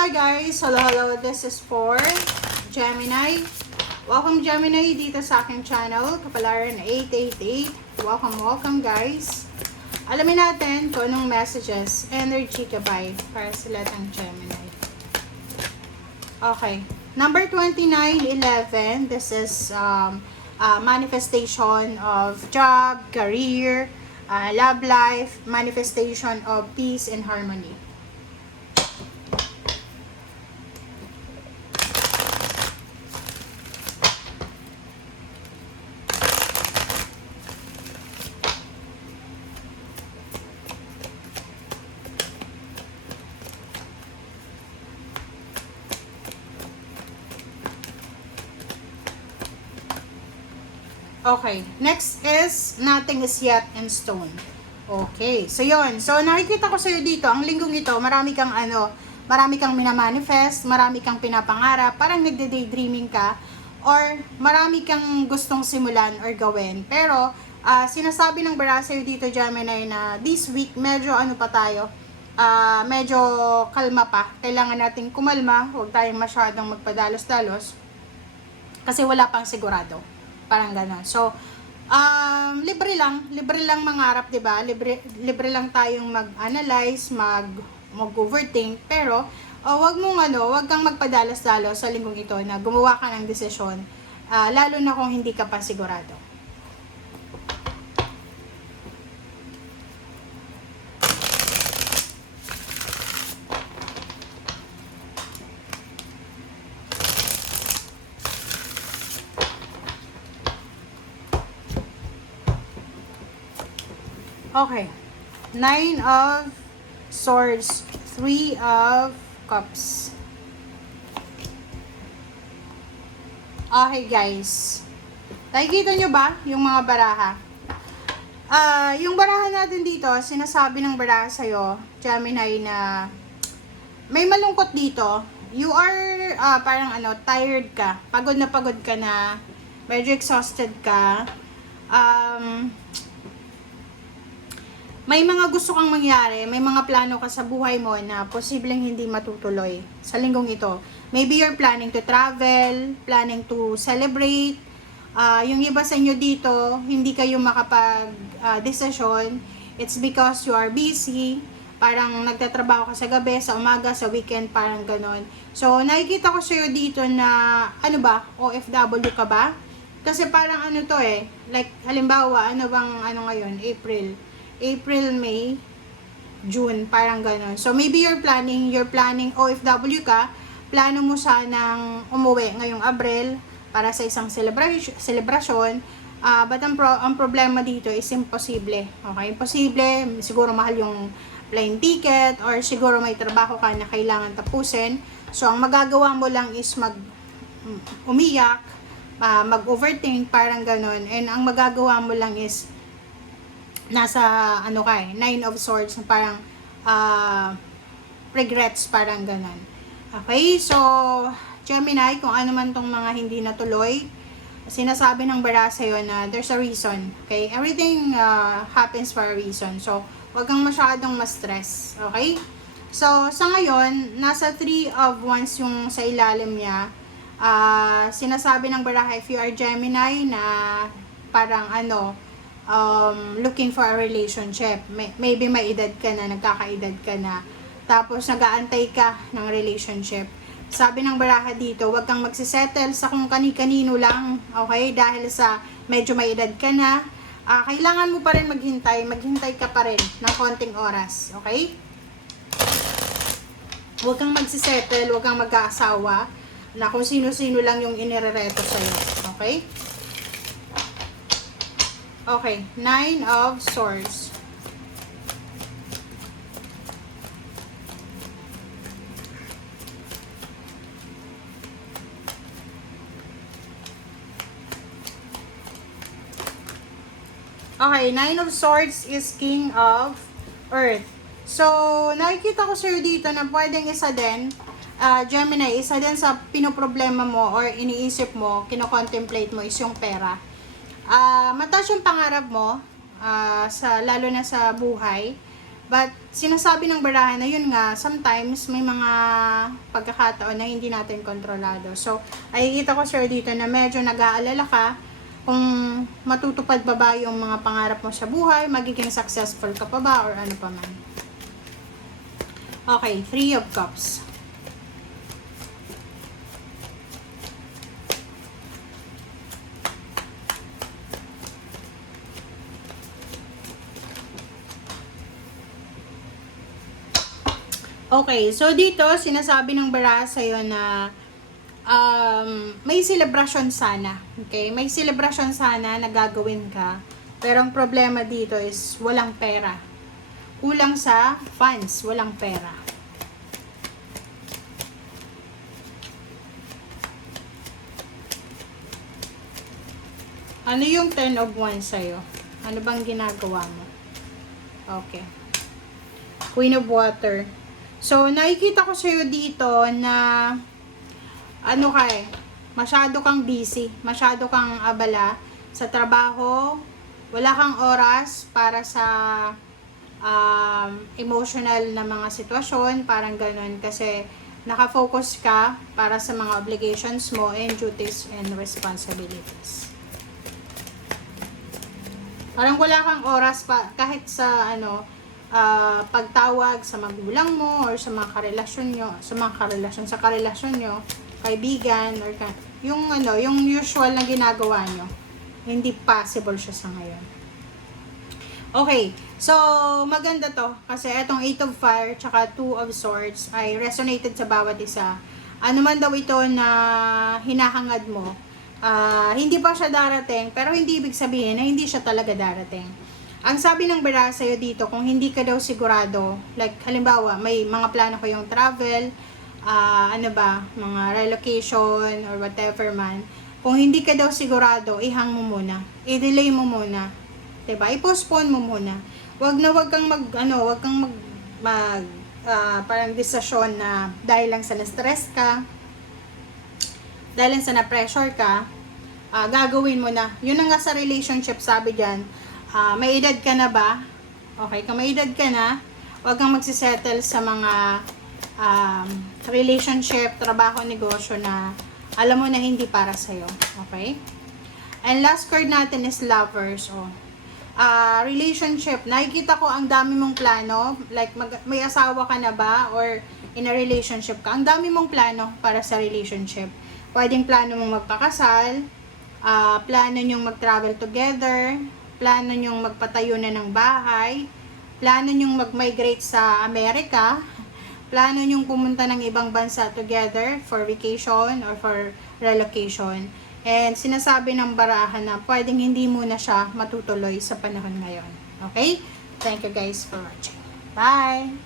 Hello guys! Hello! This is for Gemini. Welcome Gemini dito sa aking channel, Kapalaran 888. Welcome guys. Alamin natin kung anong messages, energy gabay para sa lahat ng Gemini. Okay. Number 2911. This is manifestation of job, career, love life, manifestation of peace and harmony. Okay, next is nothing is yet in stone. Okay, so yon. So nakikita ko sa'yo dito, ang linggong ito, marami kang minamanifest, marami kang pinapangarap, parang nagde-daydreaming ka, or marami kang gustong simulan or gawin. Pero, sinasabi ng bara sa'yo dito, Gemini, na this week, medyo medyo kalma pa. Kailangan nating kumalma, huwag tayong masyadong magpadalos-dalos, kasi wala pang sigurado. Parang gano'n. So, libre lang mangarap, 'di ba? Libre lang tayong mag-analyze, mag-overthink, pero wag kang magpadalos-dalos sa linggong ito na gumawa ka ng desisyon, lalo na kung hindi ka pa sigurado. Okay. 9 of Swords, 3 of Cups. Okay, guys. Nakikita nyo ba yung mga baraha? Yung baraha natin dito, sinasabi ng baraha sa'yo, Gemini, na may malungkot dito. You are, tired ka. Pagod ka na. Medyo exhausted ka. May mga gusto kang mangyari, may mga plano ka sa buhay mo na posibleng hindi matutuloy sa linggong ito. Maybe you're planning to travel, planning to celebrate. Yung iba sa inyo dito, hindi kayo makapag-desisyon. It's because you are busy. Parang nagtatrabaho ka sa gabi, sa umaga, sa weekend, parang ganon. So, nakikita ko sa'yo dito na, OFW ka ba? Kasi parang like, halimbawa, ngayon, April, May, June, parang gano'n. So, maybe you're planning OFW ka, plano mo sanang umuwi ngayong Abril para sa isang celebration, but ang problema dito is imposible. Okay? Imposible, siguro mahal yung plane ticket, or siguro may trabaho ka na kailangan tapusin. So, ang magagawa mo lang is umiyak, mag-overthink, parang gano'n. And ang magagawa mo lang is nasa 9 of Swords, parang regrets, parang ganon. Okay, so Gemini, kung ano man tong mga hindi natuloy, sinasabi ng bara sa'yo na there's a reason. Okay, everything happens for a reason. So wag kang masyadong ma-stress. Okay, so sa ngayon nasa 3 of Wands yung sa ilalim niya. Sinasabi ng bara, if you are Gemini, na parang looking for a relationship. Maybe may edad ka na, nagkakaedad ka na, tapos nag-aantay ka ng relationship. Sabi ng baraha dito, huwag kang magsisettle sa kung kani-kanino lang, okay? Dahil sa medyo may edad ka na, kailangan mo pa rin maghintay ka pa rin ng konting oras, okay? Huwag kang magsisettle, huwag kang mag-aasawa na kung sino-sino lang yung inirereto sa'yo, okay? Okay, 9 of Swords. Okay, 9 of Swords is King of Earth. So, nakikita ko sa'yo dito na pwedeng isa din, Gemini, isa din sa pinoproblema mo or iniisip mo, kino-contemplate mo is yung pera. Mataas yung pangarap mo, lalo na sa buhay, But, sinasabi ng barahan na yun nga, sometimes may mga pagkakataon na hindi natin kontrolado. So, ay kita ko sir dito na medyo nag-aalala ka kung matutupad pa ba yung mga pangarap mo sa buhay, magiging successful ka pa ba, or ano pa man. Okay, Three of Cups. Okay, so dito, sinasabi ng baraha sa'yo na may celebration sana. Okay? May celebration sana na gagawin ka. Pero ang problema dito is walang pera. Kulang sa funds, walang pera. Ano yung 10 of Wands sa'yo? Ano bang ginagawa mo? Okay. Queen of Water. So, nakikita ko sa'yo dito na ano ka masyado kang busy, masyado kang abala sa trabaho, wala kang oras para sa emotional na mga sitwasyon, parang ganun, kasi nakafocus ka para sa mga obligations mo and duties and responsibilities. Parang wala kang oras pa kahit sa pagtawag sa magulang mo or sa mga karelasyon nyo, sa karelasyon nyo, kaibigan, or yung usual na ginagawa nyo. Hindi possible siya sa ngayon. Okay, so maganda to kasi itong 8 of Fire tsaka 2 of Swords ay resonated sa bawat isa. Ano man daw ito na hinahangad mo, hindi pa siya darating, pero hindi ibig sabihin na hindi siya talaga darating. Ang sabi ng baraha sa'yo dito, kung hindi ka daw sigurado, like halimbawa, may mga plano kayong travel, mga relocation or whatever man, kung hindi ka daw sigurado, ihang mo muna, i-delay mo muna, 'di ba? I-postpone mo muna. Wag kang parang desisyon na dahil lang sa na-stress ka, dahil lang sa na-pressure ka, gagawin mo na. Yun ang nga sa relationship, sabi diyan. May edad ka na ba? Okay, kung may edad ka na, huwag kang magsisettle sa mga relationship, trabaho, negosyo na alam mo na hindi para sa'yo. Okay? And last card natin is Lovers. Relationship. Nakikita ko ang dami mong plano. Like, may asawa ka na ba? Or in a relationship ka. Ang dami mong plano para sa relationship. Pwedeng plano mong magpakasal, plano nyong mag-travel together, plano nyong magpatayo na ng bahay, plano nyong mag-migrate sa Amerika, plano nyong pumunta ng ibang bansa together for vacation or for relocation. And sinasabi ng barahan na pwedeng hindi muna siya matutuloy sa panahon ngayon. Okay? Thank you guys for watching. Bye!